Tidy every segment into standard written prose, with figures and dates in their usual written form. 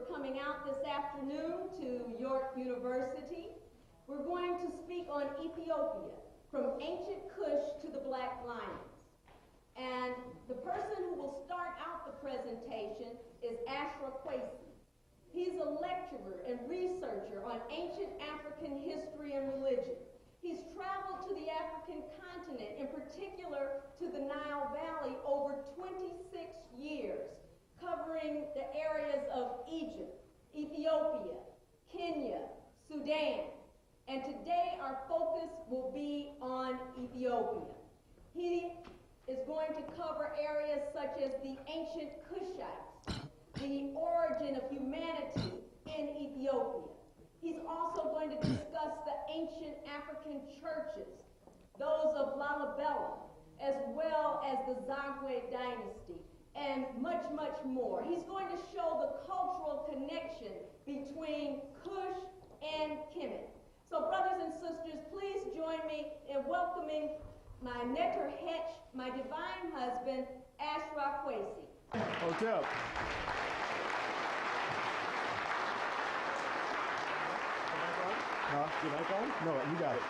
for coming out this afternoon to York University. We're going to speak on Ethiopia, from ancient Kush to the Black Lions. And the person who will start out the presentation is Ashra Kwesi. He's a lecturer and researcher on ancient African history and religion. He's traveled to the African continent, in particular to the Nile Valley, over 26 years, covering the areas of Egypt, Ethiopia, Kenya, Sudan. And today our focus will be on Ethiopia. He is going to cover areas such as the ancient Kushites, the origin of humanity in Ethiopia. He's also going to discuss the ancient African churches, those of Lalibela, as well as the Zagwe dynasty, and much, much more. He's going to show the cultural connection between Kush and Kemet. So brothers and sisters, please join me in welcoming my Neter Hetch, my divine husband, Ashra Kwesi. Hotel. Huh? Did I go? No, you got it.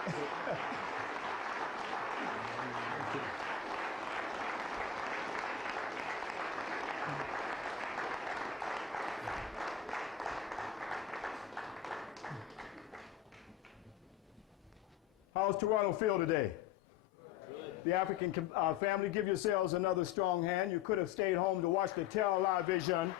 How's Toronto feel today? The African family, give yourselves another strong hand. You could have stayed home to watch the television.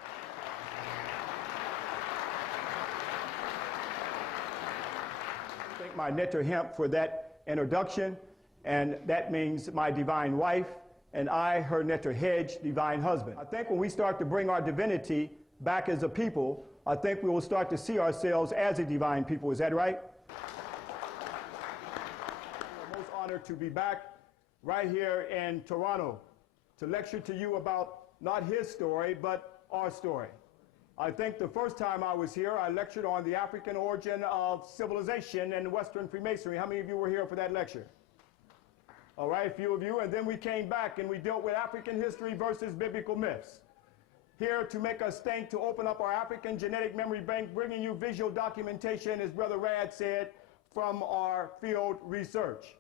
Thank my Neter Hemp for that introduction, and that means my divine wife, and I, her Neter Hedge, divine husband. I think when we start to bring our divinity back as a people, I think we will start to see ourselves as a divine people. Is that right? I'm most honored to be back right here in Toronto to lecture to you about not his story, but our story. I think the first time I was here, I lectured on the African origin of civilization and Western Freemasonry. How many of you were here for that lecture? All right, a few of you. And then we came back and we dealt with African history versus biblical myths. Here to make us think, to open up our African genetic memory bank, bringing you visual documentation, as Brother Rad said, from our field research.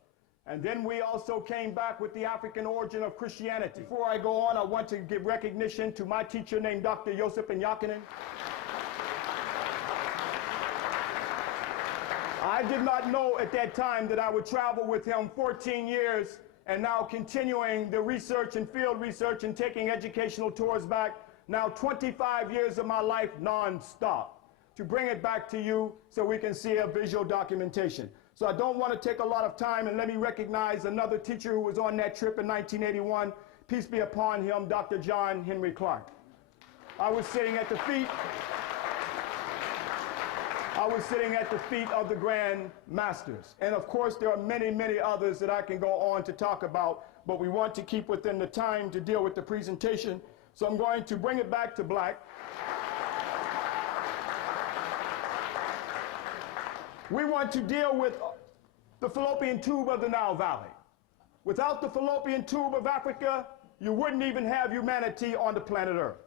And then we also came back with the African origin of Christianity. Before I go on, I want to give recognition to my teacher named Dr. Joseph Nyakinen. I did not know at that time that I would travel with him 14 years and now continuing the research and field research and taking educational tours back, now 25 years of my life non-stop, to bring it back to you so we can see a visual documentation. So I don't want to take a lot of time, and let me recognize another teacher who was on that trip in 1981. Peace be upon him, Dr. John Henry Clark. I was sitting at the feet of the Grand Masters. And of course, there are many, many others that I can go on to talk about, but we want to keep within the time to deal with the presentation. So I'm going to bring it back to black. We want to deal with the fallopian tube of the Nile Valley. Without the fallopian tube of Africa, you wouldn't even have humanity on the planet Earth.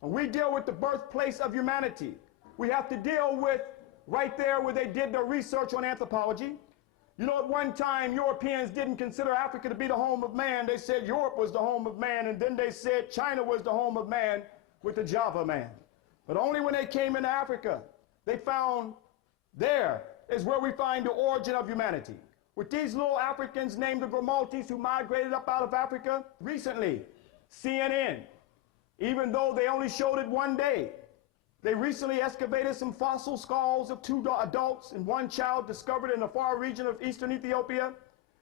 When we deal with the birthplace of humanity, we have to deal with right there where they did their research on anthropology. You know, at one time, Europeans didn't consider Africa to be the home of man. They said Europe was the home of man, and then they said China was the home of man with the Java man. But only when they came into Africa, they found there is where we find the origin of humanity. With these little Africans named the Grimaltes who migrated up out of Africa recently, CNN, even though they only showed it one day, they recently excavated some fossil skulls of 2 adults and 1 child discovered in the far region of eastern Ethiopia,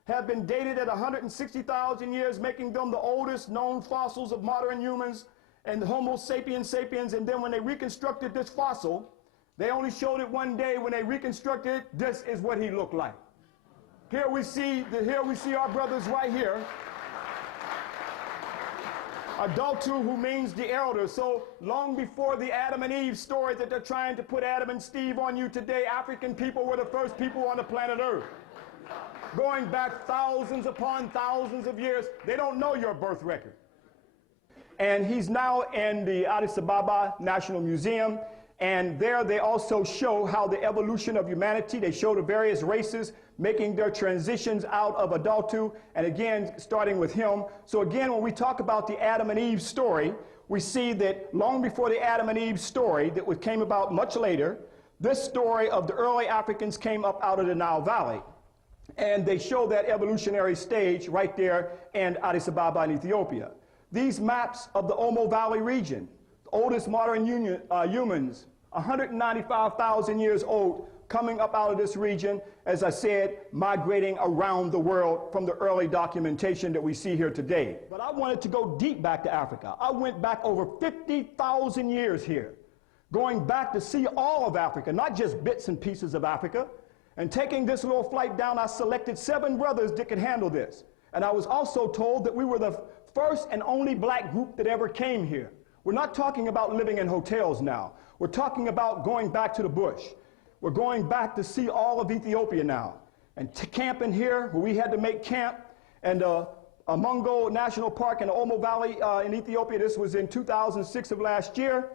have been dated at 160,000 years, making them the oldest known fossils of modern humans and Homo sapiens sapiens. And then when they reconstructed this fossil, they only showed it one day. When they reconstructed it, this is what he looked like. Here we see our brothers right here. Adultu, who means the elder. So long before the Adam and Eve story that they're trying to put Adam and Steve on you today, African people were the first people on the planet Earth. Going back thousands upon thousands of years, they don't know your birth record. And he's now in the Addis Ababa National Museum. And there they also show how the evolution of humanity, they show the various races making their transitions out of adulthood, and again, starting with him. So again, when we talk about the Adam and Eve story, we see that long before the Adam and Eve story that came about much later, this story of the early Africans came up out of the Nile Valley. And they show that evolutionary stage right there in Addis Ababa in Ethiopia. These maps of the Omo Valley region, the oldest modern humans, 195,000 years old, coming up out of this region, as I said, migrating around the world from the early documentation that we see here today. But I wanted to go deep back to Africa. I went back over 50,000 years here, going back to see all of Africa, not just bits and pieces of Africa. And taking this little flight down, I selected 7 brothers that could handle this. And I was also told that we were the first and only black group that ever came here. We're not talking about living in hotels now. We're talking about going back to the bush. We're going back to see all of Ethiopia now. And camping here, where we had to make camp, and Mungo National Park in the Omo Valley in Ethiopia. This was in 2006 of last year.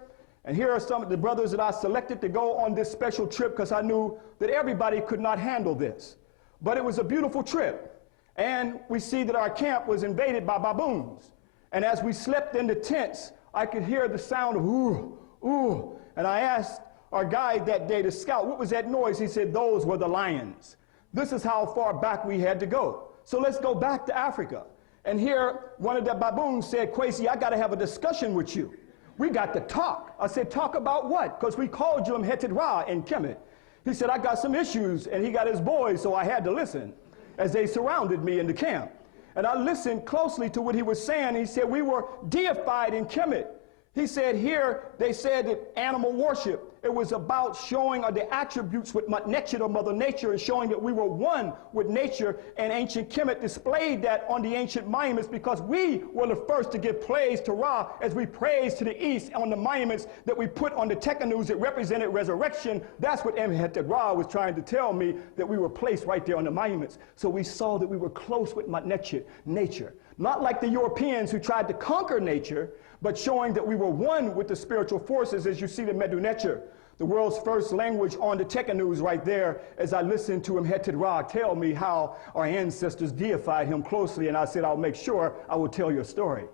And here are some of the brothers that I selected to go on this special trip because I knew that everybody could not handle this. But it was a beautiful trip. And we see that our camp was invaded by baboons. And as we slept in the tents, I could hear the sound of ooh, ooh. And I asked our guide that day, the scout, what was that noise? He said, those were the lions. This is how far back we had to go. So let's go back to Africa. And here, one of the baboons said, Kwesi, I got to have a discussion with you. We got to talk. I said, talk about what? Because we called you Mhetet Ra in Kemet. He said, I got some issues, and he got his boys, so I had to listen as they surrounded me in the camp. And I listened closely to what he was saying. He said, we were deified in Kemet. He said here, they said that animal worship, it was about showing the attributes with Mutnechet or Mother Nature and showing that we were one with nature, and ancient Kemet displayed that on the ancient monuments because we were the first to give praise to Ra as we praise to the east on the monuments that we put on the Tekanus that represented resurrection. That's what Mhetet Ra was trying to tell me, that we were placed right there on the monuments. So we saw that we were close with Mutnechet, nature. Not like the Europeans who tried to conquer nature, but showing that we were one with the spiritual forces, as you see the Medu Neter, the world's first language on the Tekanus right there, as I listened to Mhetet Ra tell me how our ancestors deified him closely, and I said, I'll make sure I will tell you a story.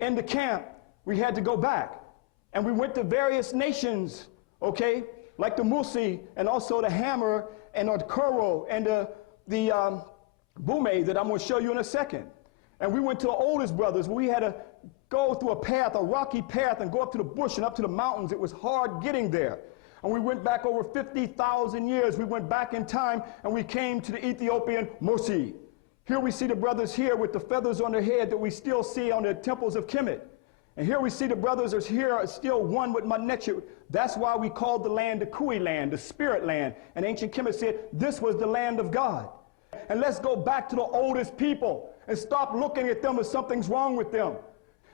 In the camp, we had to go back, and we went to various nations, okay, like the Musi, and also the Hammer, and the Kuro, and the Bume that I'm going to show you in a second. And we went to the oldest brothers. We had to go through a path, a rocky path, and go up to the bush and up to the mountains. It was hard getting there. And we went back over 50,000 years. We went back in time, and we came to the Ethiopian Musi. Here we see the brothers here with the feathers on their head that we still see on the temples of Kemet. And here we see the brothers are here still one with Mutnechet. That's why we called the land the Kui land, the spirit land. And ancient Kemet said this was the land of God. And let's go back to the oldest people and stop looking at them as something's wrong with them.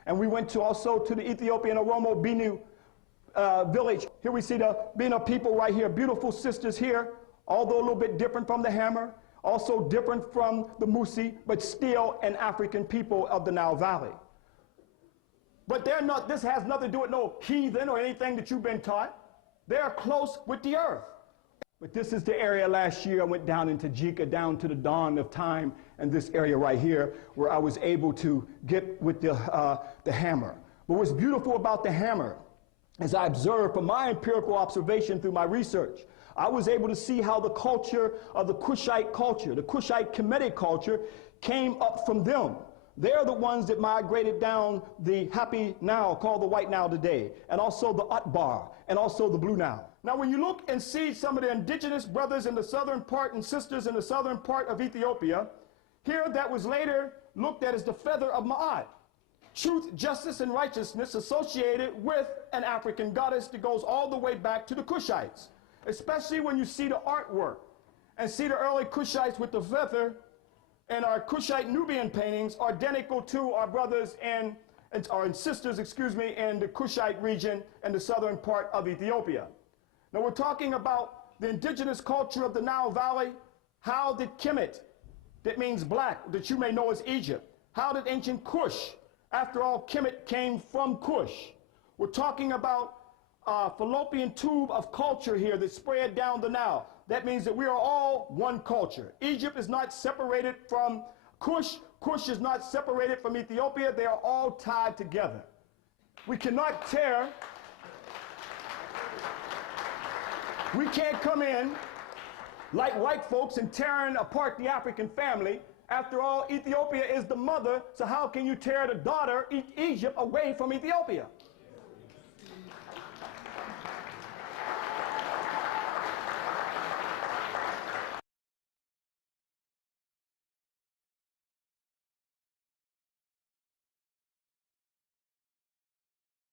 And we went also to the Ethiopian Oromo Binu village. Here we see the Bina people right here, beautiful sisters here, although a little bit different from the Hammer, also different from the Musi, but still an African people of the Nile Valley. But they're not, this has nothing to do with no heathen or anything that you've been taught. They're close with the earth. But this is the area last year I went down into Tajika, down to the dawn of time, and this area right here where I was able to get with the Hammer. But what's beautiful about the Hammer, as I observed from my empirical observation through my research, I was able to see how the culture of the Kushite culture, the Kushite Kemetic culture, came up from them. They're the ones that migrated down the Happy Nile, called the White Nile today, and also the Atbar, and also the Blue Nile. Now, when you look and see some of the indigenous brothers in the southern part and sisters in the southern part of Ethiopia, here that was later looked at as the feather of Ma'at. Truth, justice, and righteousness associated with an African goddess that goes all the way back to the Kushites, especially when you see the artwork and see the early Kushites with the feather, and our Kushite Nubian paintings are identical to our brothers and sisters, in the Kushite region and the southern part of Ethiopia. Now we're talking about the indigenous culture of the Nile Valley. How did Kemet, that means black, that you may know as Egypt, how did ancient Kush, after all Kemet came from Kush. We're talking about fallopian tube of culture here that spread down the Nile. That means that we are all one culture. Egypt is not separated from Kush. Kush is not separated from Ethiopia. They are all tied together. We cannot tear. We can't come in like white folks and tearing apart the African family. After all, Ethiopia is the mother, so how can you tear the daughter, Egypt, away from Ethiopia?